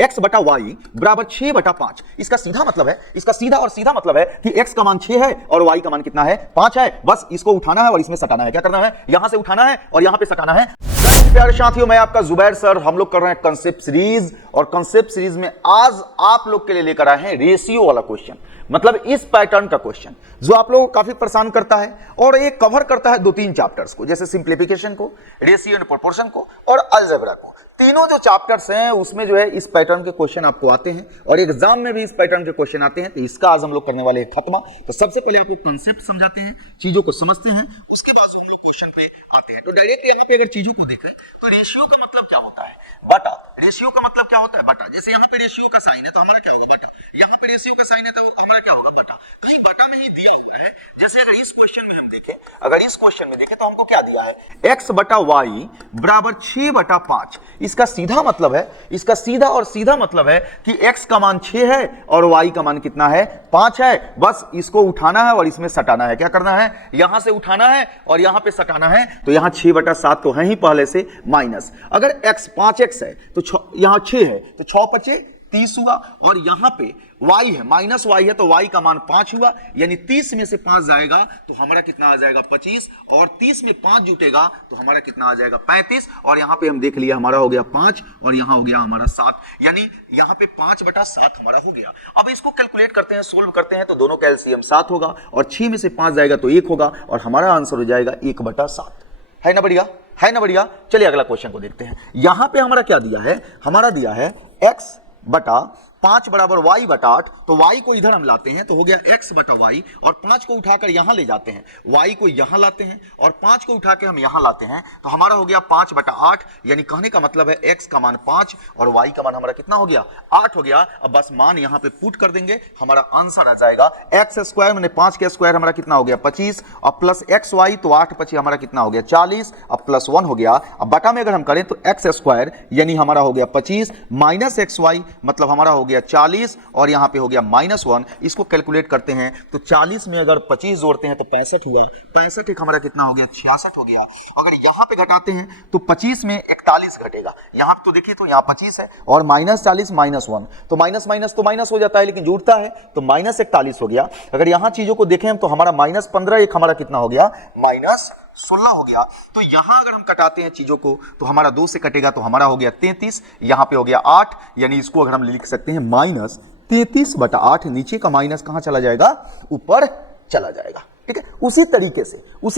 x बटा Y बराबर 6 बटा 5। इसका सीधा मतलब है, इसका सीधा और सीधा मतलब है कि x का मान 6 है और y का मान कितना है, 5 है। बस इसको उठाना है और इसमें सटाना है। क्या करना है, यहां से उठाना है और यहां पे सटाना है। प्यारे साथियों, मैं आपका जुबैर सर, हम लोग कर रहे हैं कंसेप्ट सीरीज, और कंसेप्ट सीरीज में आज आप लोग के लिए लेकर आए हैं रेशियो वाला क्वेश्चन, मतलब इस पैटर्न का क्वेश्चन जो आप लोगों को काफी परेशान करता है और ये कवर करता है 2-3 चैप्टर्स को, जैसे सिंप्लीफिकेशन को, रेशियो एंड प्रोपोर्शन को और अलजेब्रा को। तीनों जो चैप्टर्स हैं उसमें जो है इस पैटर्न के क्वेश्चन आपको आते हैं और एग्जाम में भी इस पैटर्न के क्वेश्चन आते हैं। तो इसका आज हम लोग करने वाले हैं खत्मा। तो सबसे पहले आपको कंसेप्ट समझाते हैं, चीजों को समझते हैं, उसके बाद हम लोग क्वेश्चन पे आते हैं। तो डायरेक्ट यहाँ पे अगर चीजों को देखें तो रेशियो का मतलब क्या होता है, बटा। रेशियो का मतलब क्या होता है, बटा। जैसे यहाँ पे रेशियो का साइन है तो हमारा क्या होगा, बटा। यहाँ पे रेशियो का साइन है तो हमारा क्या होगा, बटा। कहीं बटा में ही दिया हुआ है। जैसे अगर इस क्वेश्चन में हम देखें, अगर इस क्वेश्चन में देखें तो हमको क्या दिया है, x बटा वाई बराबर 6 बटा 5। इसका सीधा मतलब है, इसका सीधा और सीधा मतलब है कि x का मान 6 है और y का मान कितना है, 5 है। बस इसको उठाना है और इसमें सटाना है। क्या करना है, यहां से उठाना है और यहां पे सटाना है। तो यहां 6 बटा 7 तो है ही पहले से, माइनस अगर x 5x है तो यहां 6 है तो 6 पचे 30 हुआ, और यहां पे y है, माइनस y है तो y का मान 5 हुआ, यानी 30 में से 5 जाएगा तो हमारा कितना आ जाएगा, 25, और 30 में 5 जुटेगा तो हमारा कितना आ जाएगा, 35। और यहां पे हम देख लिया हमारा हो गया 5 और यहां हो गया हमारा 7, यानी यहां पे 5 बटा 7 हमारा हो गया। अब इसको कैलकुलेट करते हैं, सोल्व करते हैं, तो दोनों का एलसीएम 7 होगा और 6 में से 5 जाएगा तो 1 होगा और हमारा आंसर हो जाएगा 1 बटा 7। है ना बढ़िया, है ना बढ़िया। चलिए अगला क्वेश्चन को देखते हैं। यहां पे हमारा क्या दिया है, हमारा दिया है x बटा 5 बराबर y बटा 8। तो y को इधर हम लाते हैं तो हो गया x बटा y, और 5 को उठाकर यहां ले जाते हैं, y को यहां लाते हैं और 5 को उठा के हम यहां लाते हैं तो हमारा हो गया 5 बटा 8। यानी कहने का मतलब है x का मान 5 और y का मान हमारा कितना हो गया, 8 हो गया। अब बस मान यहां पे पुट कर देंगे, हमारा आंसर आ जाएगा x स्क्वायर मैंने 5 के स्क्वायर हमारा कितना हो गया 25, और प्लस xy तो 8 25 हमारा कितना हो गया 40, अब प्लस 1 हो गया। अब बटा में अगर हम करें तो x स्क्वायर यानी हमारा हो गया 25 माइनस xy मतलब हमारा हो गया 40, और यहां पे हो गया -1। इसको कैलकुलेट करते हैं तो 40 में अगर 25 जोड़ते हैं तो 65 हुआ, 65 एक हमारा कितना हो गया 66 हो गया। अगर यहां पे घटाते हैं तो 25 में 41 घटेगा, यहां पे तो देखिए तो यहां 25 है और -40 -1 तो माइनस माइनस तो माइनस हो जाता है लेकिन जुड़ता है तो -41 हो गया। अगर यहां चीजों को देखें तो हमारा -15 एक हमारा कितना हो गया, -16 हो गया। तो यहां अगर हम कटाते हैं चीजों को तो हमारा 2 से कटेगा तो हमारा हो गया 33, यहां पे हो गया 8, यानी इसको अगर हम लिख सकते हैं -33 बटा 8। नीचे का माइनस कहां चला जाएगा, ऊपर चला जाएगा। ठीक है, उसी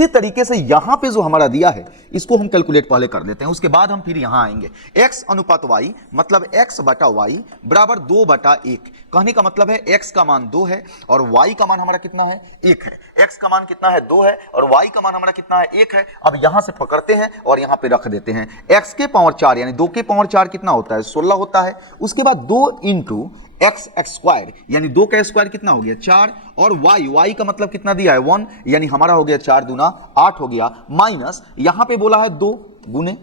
तरीके से यहां पे जो हमारा दिया है इसको हम कैलकुलेट पहले कर लेते हैं, उसके बाद हम फिर यहां आएंगे। x अनुपात y मतलब x बटा y बराबर 2 बटा 1। कहने का मतलब है x का मान 2 है और y का मान हमारा कितना है, 1 है। x का मान कितना है, 2 है, और y का मान हमारा कितना है, 1 है। अब यहां से पकड़ते हैं और यहां पे रख देते हैं। x के पावर 4 यानी 2 के पावर 4 कितना होता है, 16 होता है। उसके बाद 2 इंटू x स्क्वायर यानी 2 का स्क्वायर कितना हो गया 4, और y का मतलब कितना दिया है 1, यानी हमारा हो गया 4 दूना 8 हो गया, माइनस यहां पे बोला है 2 गुने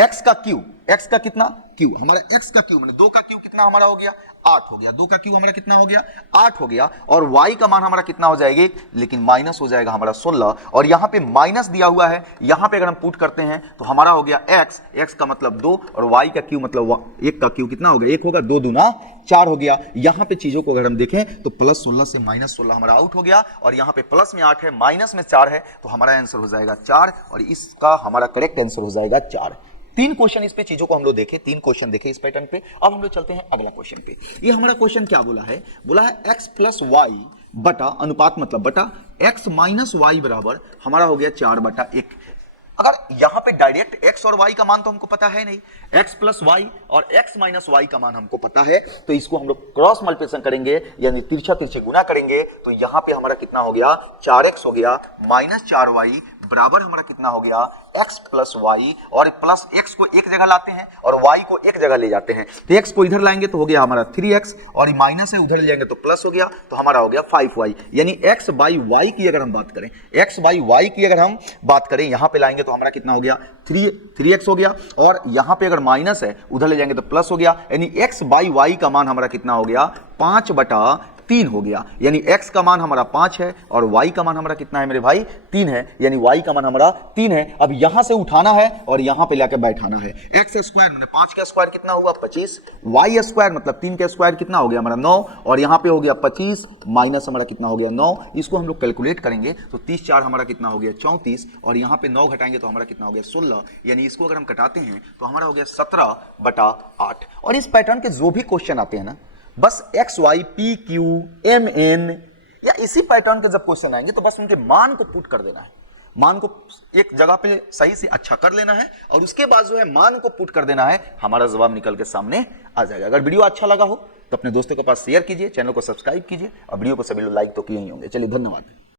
x का क्यूब, x का कितना क्यूब, हमारा x का क्यूब 2 का क्यूब कितना हमारा हो गया 8 हो गया, 2 का क्यूब हमारा कितना हो गया 8 हो गया, और y का मान हमारा कितना हो जाएगा, लेकिन माइनस हो जाएगा हमारा 16, और यहां पे माइनस दिया हुआ है, यहां पे अगर हम पुट करते हैं तो हमारा हो गया x का मतलब 2 और y का क्यूब मतलब 1 का क्यूब कितना हो गया 1 होगा, 2 दूना 4 हो गया। यहां पे चीजों को अगर हम देखें तो प्लस 16 से माइनस 16 हमारा आउट हो गया, और यहां पे प्लस में 8 है माइनस में 4 है तो हमारा आंसर हो जाएगा 4, और इसका हमारा करेक्ट आंसर हो जाएगा 4। 3 क्वेश्चन इस पे चीजों को हम लोग देखें, 3 क्वेश्चन देखे इस पैटर्न पे। अब हम लोग चलते हैं अगला क्वेश्चन पे। ये हमारा क्वेश्चन क्या बोला है, बोला है x प्लस वाई बटा अनुपात मतलब बटा x माइनस वाई बराबर हमारा हो गया 4 बटा 1। अगर यहां पे डायरेक्ट x और y का मान तो हमको पता है नहीं, x प्लस वाई और x माइनस वाई का मान हमको पता है, तो इसको हम लोग क्रॉस मल्टीप्लिकेशन करेंगे यानी तिरछा तिरछे गुना करेंगे तो यहां पे हमारा कितना हो गया 4x हो गया माइनस 4y बराबर हमारा कितना हो गया x प्लस वाई, और प्लस x को एक जगह लाते हैं और y को एक जगह ले जाते हैं, तो x को इधर लाएंगे तो हो गया हमारा 3x, और माइनस है उधर ले जाएंगे तो प्लस हो गया तो हमारा हो गया 5y। यानी x बाई वाई की अगर हम बात करें, x बाई वाई की अगर हम बात करें यहां पे लाएंगे तो हमारा कितना हो गया 3x हो गया, और यहां पे अगर माइनस है उधर ले जाएंगे तो प्लस हो गया, यानी x बाई वाई का मान हमारा कितना हो गया 5 बटा 3 हो गया, यानी x का मान हमारा 5 है और y का मान हमारा कितना है मेरे भाई 3 है, यानी y का मान हमारा 3 है। अब यहां से उठाना है और यहां पे लाके बैठाना है। x स्क्वायर मैंने 5 का स्क्वायर कितना हुआ 25, y स्क्वायर मतलब 3 का स्क्वायर कितना हो गया हमारा 9, और यहां पे हो गया 25 माइनस हमारा कितना हो गया 9। इसको हम लोग कैलकुलेट करेंगे तो 30 4 हमारा कितना हो गया 34, और यहां पे 9 घटाएंगे तो हमारा कितना हो गया 16, यानी इसको अगर हम कटाते हैं तो हमारा हो गया 17/8। और इस पैटर्न के जो भी क्वेश्चन आते हैं ना, बस X Y P Q M N या इसी पैटर्न के जब क्वेश्चन आएंगे तो बस उनके मान को पुट कर देना है, मान को एक जगह पे सही से अच्छा कर लेना है और उसके बाद जो है मान को पुट कर देना है, हमारा जवाब निकल के सामने आ जाएगा। अगर वीडियो अच्छा लगा हो तो अपने दोस्तों के पास शेयर कीजिए, चैनल को सब्सक्राइब कीजिए और वीडियो को सभी लोग लाइक तो किए ही होंगे। चलिए धन्यवाद।